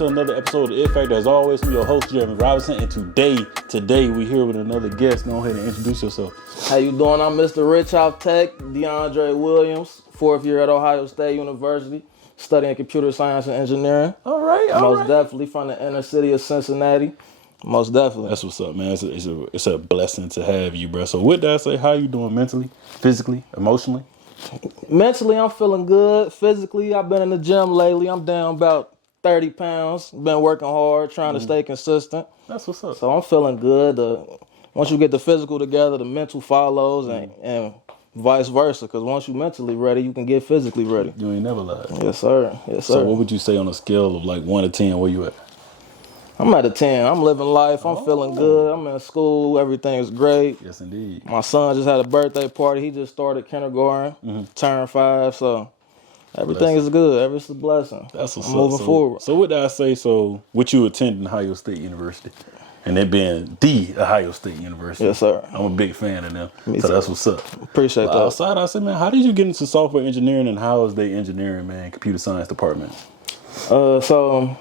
to another episode of It Factor. As always, I'm your host, Jeremy Robinson, and today we here with another guest. Go ahead and introduce yourself. How you doing? I'm Mr. Rich off Tech, DeAndre Williams, 4th year at Ohio State University, studying computer science and engineering. All right. Most definitely from the inner city of Cincinnati. Most definitely. That's what's up, man. It's a blessing to have you, bro. So with that, I say, how you doing mentally, physically, emotionally? Mentally, I'm feeling good. Physically, I've been in the gym lately. I'm down about 30 pounds. Been working hard, trying to stay consistent. That's what's up. So I'm feeling good. Once you get the physical together, the mental follows and vice versa. Because once you're mentally ready, you can get physically ready. You ain't never lied. Yes, sir. Yes, sir. So what would you say on a scale of like 1 to 10? Where you at? I'm at a 10. I'm living life. I'm feeling good. I'm in school. Everything's great. Yes, indeed. My son just had a birthday party. He just started kindergarten, turned 5. So everything is good. It's a blessing. That's what's up. Moving forward. So what did I say? So what you attending Ohio State University, and it being the Ohio State University. Yes, sir. I'm a big fan of them. Me so too. That's what's up. Appreciate that. Outside, I said, man, how did you get into software engineering, and how is they engineering, man, computer science department? So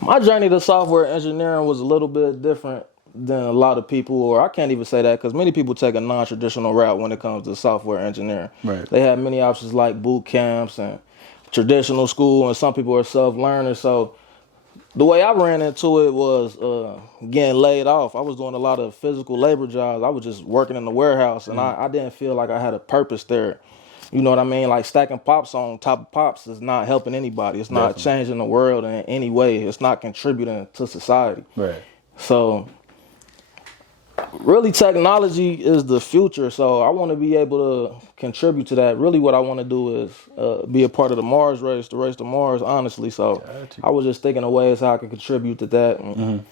my journey to software engineering was a little bit different than a lot of people, or I can't even say that because many people take a non-traditional route when it comes to software engineering. Right. They have many options like boot camps and traditional school, and some people are self-learners. So the way I ran into it was getting laid off. I was doing a lot of physical labor jobs. I was just working in the warehouse, and I didn't feel like I had a purpose there. You know what I mean? Like stacking pops on top of pops is not helping anybody. It's not changing the world in any way. It's not contributing to society. Right. So really technology is the future. So I want to be able to contribute to that. Really what I want to do is be a part of the Mars race, the race to Mars, honestly. So I was just thinking of ways how I could contribute to that. And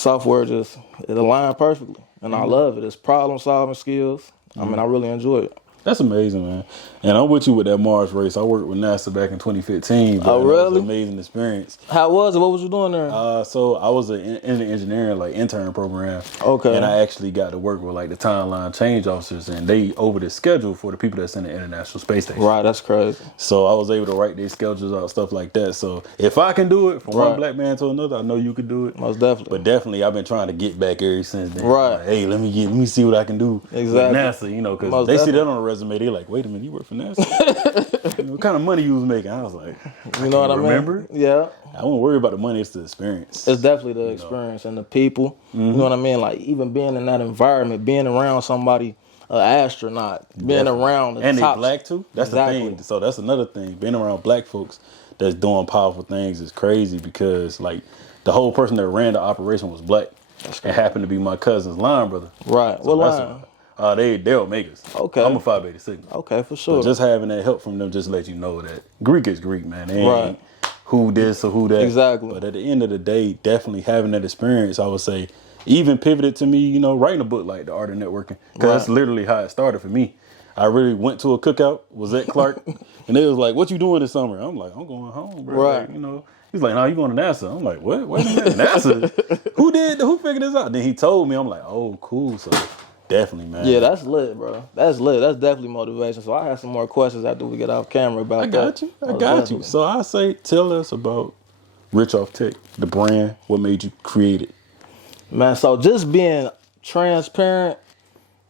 software it aligned perfectly. And I love it. It's problem solving skills. I mean, I really enjoy it. That's amazing, man. And I'm with you with that Mars race. I worked with NASA back in 2015. Oh, really? It was an amazing experience. How was it? What was you doing there? So I was in the engineering intern program. Okay. And I actually got to work with the timeline change officers, and they over the schedule for the people that's in the International Space Station. Right, that's crazy. So I was able to write their schedules out, stuff like that. So if I can do it from one black man to another, I know you could do it. Most definitely. But definitely, I've been trying to get back ever since then. Right. Like, hey, let me see what I can do with NASA. Because they see that on the resume, they're like, wait a minute, you work for NASA? What kind of money you was making? I was like, you know what I mean? Remember? Yeah. I won't worry about the money, it's the experience. It's definitely the experience and the people. You know what I mean? Like even being in that environment, being around somebody, an astronaut, being around and they black too. That's the thing. So that's another thing. Being around black folks that's doing powerful things is crazy because the whole person that ran the operation was black. It happened to be my cousin's line brother. Right. So what line? They're Omegas. Okay. I'm a Phi Beta Sigma. Okay, for sure. So just having that help from them just let you know that Greek is Greek, man. They ain't who this or who that. Exactly. But at the end of the day, definitely having that experience, I would say, even pivoted to me, writing a book like The Art of Networking. Because that's literally how it started for me. I really went to a cookout, was at Clark, and they was like, what you doing this summer? I'm like, I'm going home, bro. Right. He's like, no, you going to NASA. I'm like, what? Wait a minute, NASA? Who figured this out? Then he told me, I'm like, oh, cool. So definitely, man. Yeah, that's lit, bro. That's lit. That's definitely motivation. So I have some more questions after we get off camera about that. I got you. So I say, tell us about Rich Off Tech, the brand. What made you create it? Man, so just being transparent,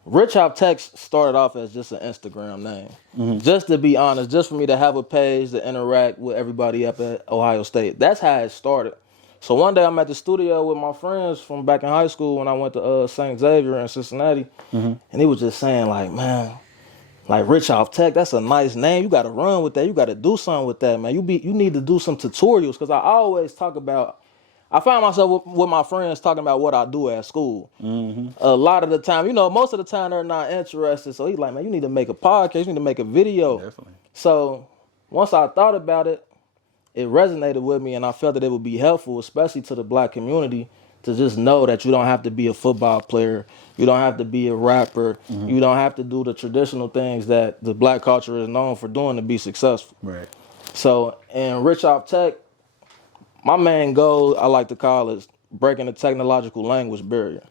Rich Off Tech started off as just an Instagram name. Just to be honest, just for me to have a page to interact with everybody up at Ohio State. That's how it started. So one day I'm at the studio with my friends from back in high school when I went to St. Xavier in Cincinnati. And he was just saying man, Rich Off Tech, that's a nice name. You got to run with that. You got to do something with that, man. You need to do some tutorials because I always talk about, I find myself with my friends talking about what I do at school. A lot of the time, most of the time they're not interested. So he's like, man, you need to make a podcast. You need to make a video. Definitely. So once I thought about it, it resonated with me, and I felt that it would be helpful, especially to the black community, to just know that you don't have to be a football player, you don't have to be a rapper, you don't have to do the traditional things that the black culture is known for doing to be successful. Right. So in Rich Off Tech, my main goal, I like to call, is breaking the technological language barrier.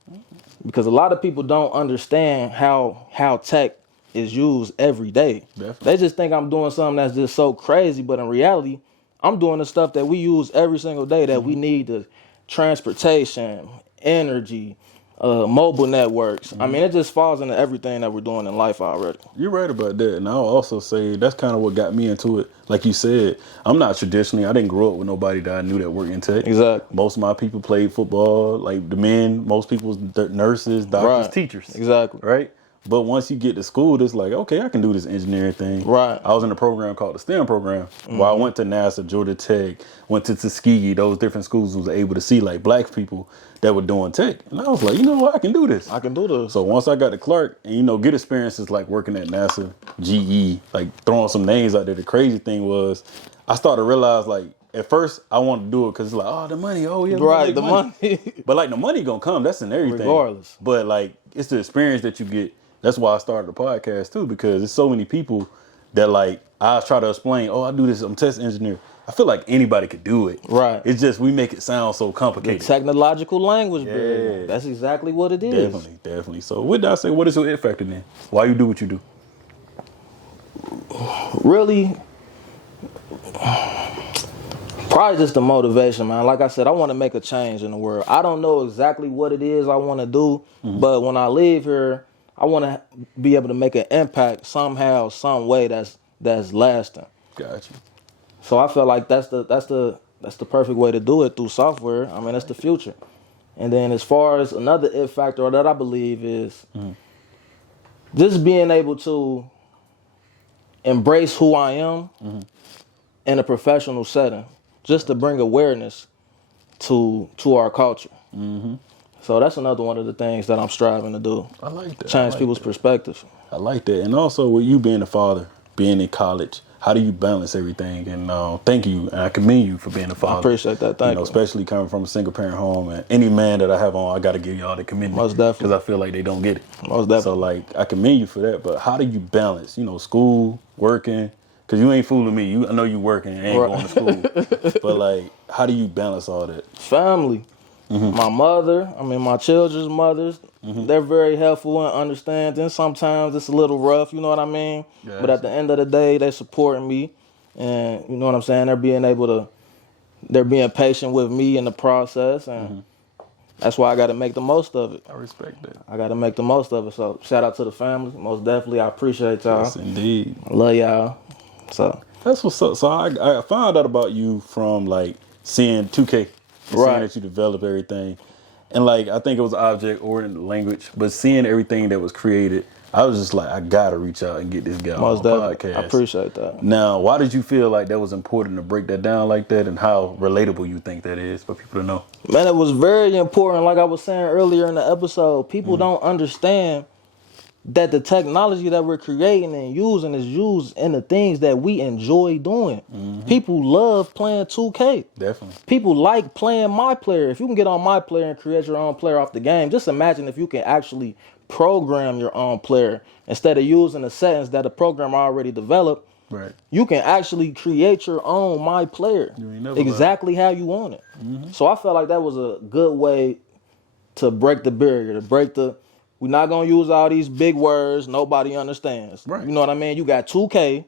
Because a lot of people don't understand how tech is used every day. Definitely. They just think I'm doing something that's just so crazy, but in reality, I'm doing the stuff that we use every single day that we need to transportation, energy, mobile networks. I mean, it just falls into everything that we're doing in life already. You're right about that. And I'll also say that's kind of what got me into it. Like you said, I'm not traditionally, I didn't grow up with nobody that I knew that worked in tech. Exactly. Most of my people played football, like the men, most people was nurses, doctors, Right. teachers. Exactly. Right? But once you get to school, it's like, okay, I can do this engineering thing. Right. I was in a program called the STEM program, where I went to NASA, Georgia Tech, went to Tuskegee, those different schools was able to see like black people that were doing tech. And I was like, you know what, I can do this. I can do this. So once I got to Clark and, you know, get experiences like working at NASA, GE, like throwing some names out there, the crazy thing was I started to realize like, at first I wanted to do it because it's like, oh, the money, oh yeah. Right, make the money. But like the money gonna come, that's in everything. Regardless. But like, it's the experience that you get. That's why I started the podcast too, because there's so many people that like, I try to explain, oh, I do this, I'm a test engineer. I feel like anybody could do it. Right. It's just, we make it sound so The complicated. technological language, Yeah. barrier. That's exactly what it is. Definitely. So what did I say? What is your it factor then? Why you do what you do? Really, probably just the motivation, man. Like I said, I want to make a change in the world. I don't know exactly what it is I want to do, but when I leave here, I want to be able to make an impact somehow, some way that's lasting. Gotcha. So I feel like that's the perfect way to do it through software. I mean, that's the future. And then as far as another it factor that I believe is just being able to embrace who I am in a professional setting, just to bring awareness to our culture. So that's another one of the things that I'm striving to do. I like that. Change people's perspective. I like that. And also with you being a father, being in college, how do you balance everything? And thank you. And I commend you for being a father. I appreciate that. Thank you. Especially coming from a single parent home. And any man that I have on, I got to give y'all the commend. Most definitely. Because I feel like they don't get it. Most definitely. So like, I commend you for that. But how do you balance, school, working? Because you ain't fooling me. I know you working and ain't going to school. But like, how do you balance all that? Family. My mother, my children's mothers, they're very helpful and understanding. Sometimes it's a little rough, you know what I mean? Yes. But at the end of the day, they're supporting me. And you know what I'm saying? They're being patient with me in the process. And that's why I got to make the most of it. I respect that. I got to make the most of it. So shout out to the family. Most definitely, I appreciate y'all. Yes, indeed. I love y'all. So That's what's up. So I found out about you from like seeing 2K. Seeing Right. that you develop everything. And like, I think it was object-oriented language, but seeing everything that was created, I was just like, I gotta reach out and get this guy most on the definitely, podcast. I appreciate that. Now, why did you feel like that was important to break that down like that, and how relatable you think that is for people to know? Man, it was very important. Like I was saying earlier in the episode, people don't understand that the technology that we're creating and using is used in the things that we enjoy doing. People love playing 2K. Definitely. People like playing My Player. If you can get on My Player and create your own player off the game, just imagine if you can actually program your own player instead of using the settings that the program already developed. Right. You can actually create your own My Player You ain't never exactly how you want it. So I felt like that was a good way to break the barrier, we're not going to use all these big words nobody understands. Right. You know what I mean? You got 2K,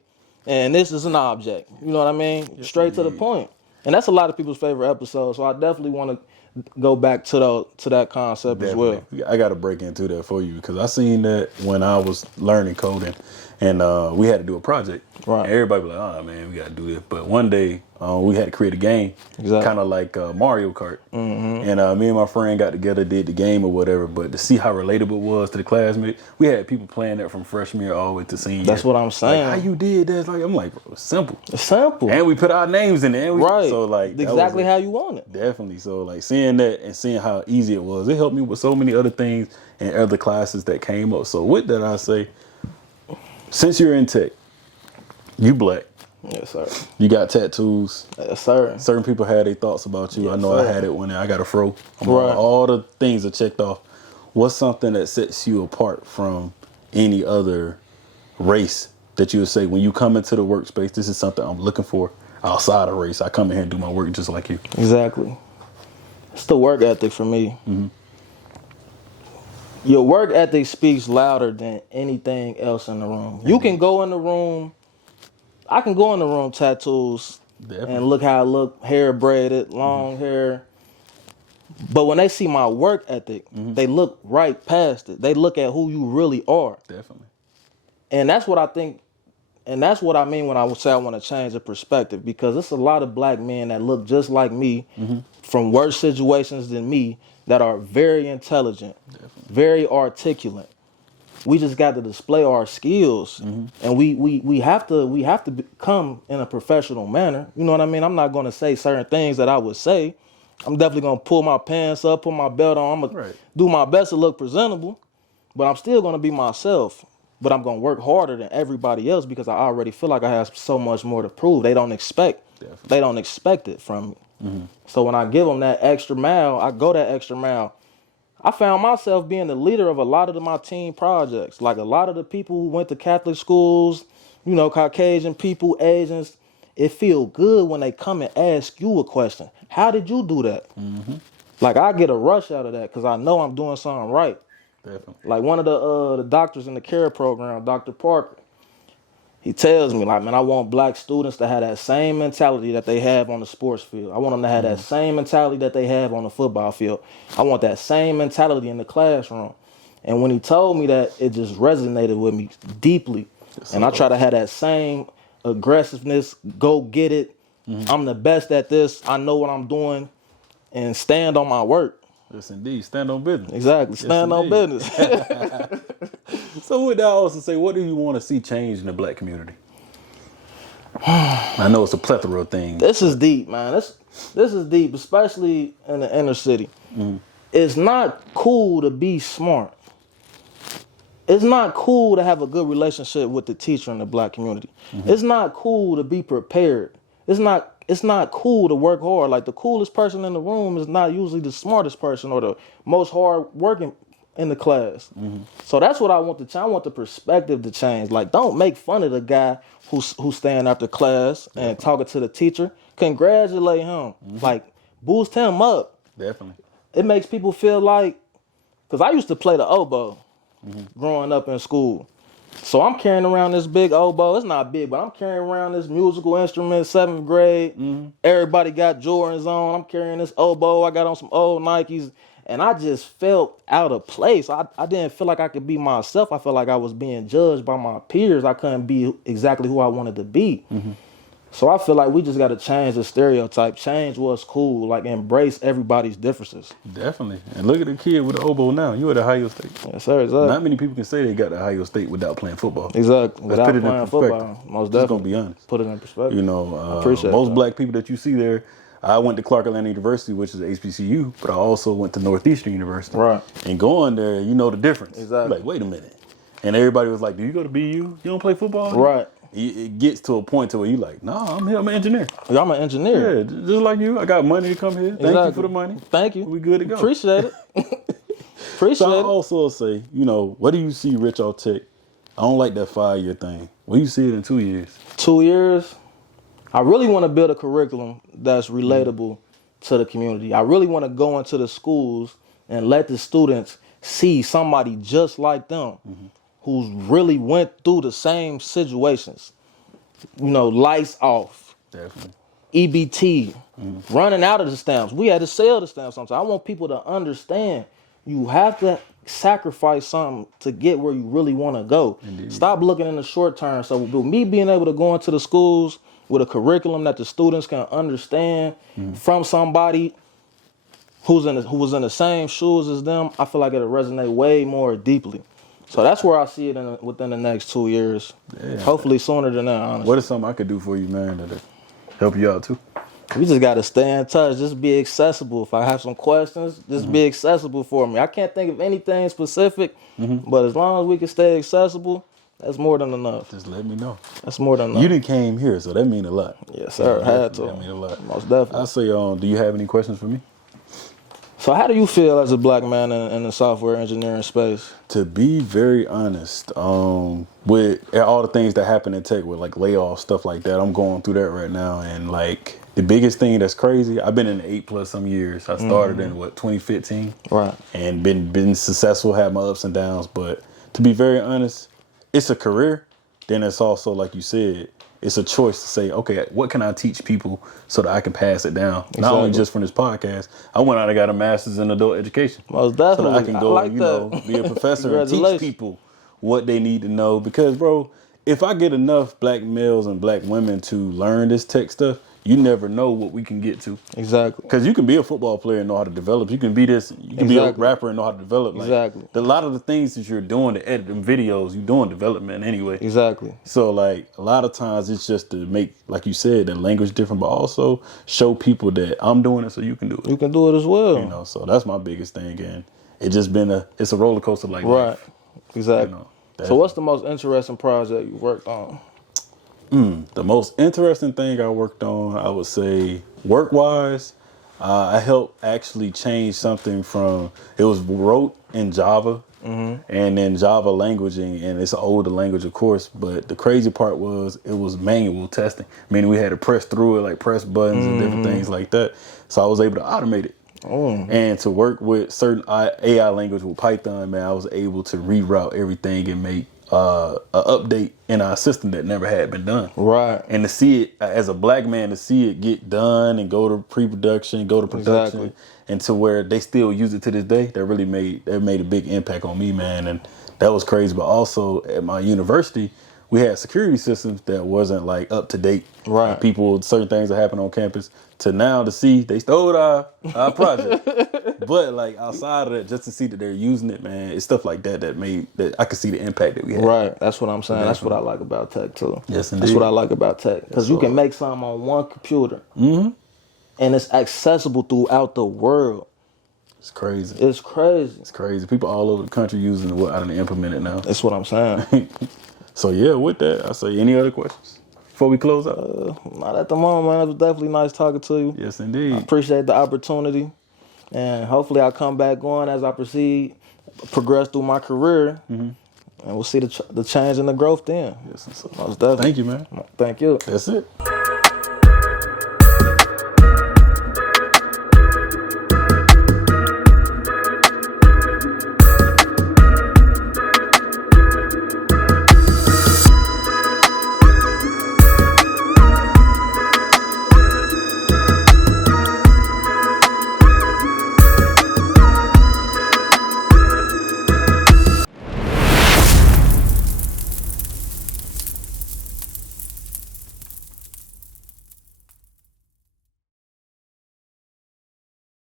and this is an object. You know what I mean? Yes, Straight to the indeed. point. And that's a lot of people's favorite episode, so I definitely want to go back to that concept as well. Definitely. I got to break into that for you because I seen that when I was learning coding, and we had to do a project. Right. And everybody was like, "Oh man, we got to do this." But one day we had to create a game, Exactly. kind of like Mario Kart. And me and my friend got together, did the game or whatever. But to see how relatable it was to the classmates, we had people playing that from freshman year all the way to senior. That's what I'm saying. Like, how you did that? Like, I'm like, bro, it's simple. It's simple. And we put our names in there. Right. So like, that was exactly it. how you want it. Definitely. So like seeing that and seeing how easy it was, it helped me with so many other things and other classes that came up. So with that, I say, since you're in tech, you black, Yes, sir. you got tattoos. Yes, sir. Certain people had their thoughts about you. I Yes, know sir. I had it when I got a fro. Right. All the things are checked off. What's something that sets you apart from any other race that you would say when you come into the workspace, this is something I'm looking for outside of race? I come in here and do my work just like you. Exactly. It's the work ethic for me. Your work ethic speaks louder than anything else in the room. You can go in the room, I can go in the room tattoos Definitely. and look how I look, hair braided, long hair. But when they see my work ethic, they look right past it. They look at who you really are. Definitely. And that's what I think, and that's what I mean when I say I want to change the perspective, because it's a lot of black men that look just like me from worse situations than me that are very intelligent, very articulate. We just got to display our skills, and we have to become in a professional manner. You know what I mean? I'm not going to say certain things that I would say. I'm definitely going to pull my pants up, put my belt on. I'm going to do my best to look presentable, but I'm still going to be myself. But I'm going to work harder than everybody else because I already feel like I have so much more to prove. They don't expect it from me. So when I give them that extra mile, I go that extra mile. I found myself being the leader of a lot of my team projects. Like a lot of the people who went to Catholic schools, you know, Caucasian people, Asians, it feel good when they come and ask you a question. How did you do that? Like I get a rush out of that because I know I'm doing something right. Definitely. Like one of the doctors in the CARE program, Dr. Parker, he tells me, like, man, I want black students to have that same mentality that they have on the sports field. I want them to have that same mentality that they have on the football field. I want that same mentality in the classroom. And when he told me that, it just resonated with me deeply. And I try to have that same aggressiveness, go get it. I'm the best at this. I know what I'm doing, and stand on my work. Yes, indeed. Stand on business. Exactly. Stand on business. So with that, I also say, what do you want to see change in the black community? I know it's a plethora of things. This is deep, man. This is deep, especially in the inner city. It's not cool to be smart. It's not cool to have a good relationship with the teacher in the black community. It's not cool to be prepared. It's not cool to work hard. Like the coolest person in the room is not usually the smartest person or the most hard working in the class. So that's what I want to change. I want the perspective to change. Like don't make fun of the guy who's staying after class and talking to the teacher. Congratulate him. Like boost him up. Definitely. It makes people feel like, because I used to play the oboe growing up in school. So I'm carrying around this big oboe. It's not big, but I'm carrying around this musical instrument, 7th grade. Everybody got Jordans on. I'm carrying this oboe. I got on some old Nikes. And I just felt out of place. I didn't feel like I could be myself. I felt like I was being judged by my peers. I couldn't be exactly who I wanted to be. So I feel like we just got to change the stereotype, change what's cool, like embrace everybody's differences. Definitely. And look at the kid with the oboe now. You at Ohio State. Yes, sir. Exactly. Not many people can say they got to Ohio State without playing football. Exactly. Let's Without put it in playing perspective. football. Most Just definitely. gonna be honest. Put it in perspective. You know, Appreciate most that. black people that you see there. I went to Clark Atlanta University, which is HBCU, but I also went to Northeastern University. Right. And going there, you know the difference. Exactly. You're like, wait a minute. And everybody was like, do you go to BU? You don't play football? Right. It gets to a point to where you like, nah, I'm here. I'm an engineer. I'm an engineer. Yeah, just like you. I got money to come here. Thank you for the money. Thank you. We good to go. Appreciate it. Appreciate So I it. also say, you know, what do you see Rich Off Tech? I don't like that 5-year thing. Where you see it in 2 years? 2 years. I really want to build a curriculum that's relatable to the community. I really want to go into the schools and let the students see somebody just like them who's really went through the same situations. You know, lights off, Definitely. EBT, running out of the stamps. We had to sell the stamps sometimes. I want people to understand you have to sacrifice something to get where you really want to go. Indeed. Stop looking in the short term. So with me being able to go into the schools with a curriculum that the students can understand from somebody who was in the same shoes as them, I feel like it'll resonate way more deeply. So that's where I see it within the next 2 years. Yeah. Hopefully sooner than that, honestly. What is something I could do for you, man, that'll help you out too? We just got to stay in touch. Just be accessible. If I have some questions, just be accessible for me. I can't think of anything specific, but as long as we can stay accessible, that's more than enough. Just let me know. That's more than enough. You didn't came here, so that mean a lot. Yes, sir. Had to. That mean a lot. Most definitely. I say, do you have any questions for me? So how do you feel as a black man in the software engineering space? To be very honest, with all the things that happen in tech, with like layoffs, stuff like that, I'm going through that right now. And like the biggest thing that's crazy, I've been in 8+ some years. I started in 2015, Right. and been successful, had my ups and downs. But to be very honest, it's a career. Then it's also, like you said, it's a choice to say, okay, what can I teach people so that I can pass it down? Not only just from this podcast. I went out and got a master's in adult education. Most definitely. So that I can go, like you know, be a professor and teach people what they need to know. Because, bro, if I get enough black males and black women to learn this tech stuff, you never know what we can get to. Exactly. Because you can be a football player and know how to develop. You can be this. You can be a rapper and know how to develop. Like, exactly. A lot of the things that you're doing to edit them videos, you're doing development anyway. Exactly. So, like, a lot of times it's just to make, like you said, that language different, but also show people that I'm doing it so you can do it. You can do it as well. You know, so that's my biggest thing. And it just it's a roller coaster like right. life. Exactly. You know, so what's the most interesting project you worked on? The most interesting thing I worked on, I would say, work-wise, I helped actually change something from, it was wrote in Java and then Java languaging, and it's an older language, of course, but the crazy part was it was manual testing, meaning we had to press through it, like press buttons and different things like that. So I was able to automate it. And to work with certain AI language with Python, man, I was able to reroute everything and make an update in our system that never had been done. Right. And to see it as a black man, to see it get done and go to pre-production, go to production, and to where they still use it to this day, that really made a big impact on me, man. And that was crazy. But also at my university, we had security systems that wasn't like up to date. Right. Like people, certain things that happen on campus. To now to see they stole our project. But like outside of that, just to see that they're using it, man, it's stuff like that that I could see the impact that we had. Right. That's what I'm saying. That's what I like about tech too. Yes, indeed. That's what I like about tech. Because you can make something on one computer. And it's accessible throughout the world. It's crazy. It's crazy. It's crazy. People all over the country using what I done implemented now. That's what I'm saying. So yeah, with that, I say, any other questions before we close out? Not at the moment, man. It was definitely nice talking to you. Yes, indeed. I appreciate the opportunity. And hopefully I'll come back on as I progress through my career. And we'll see the change and the growth then. Yes, Most definitely. Thank you, man. Thank you. That's it.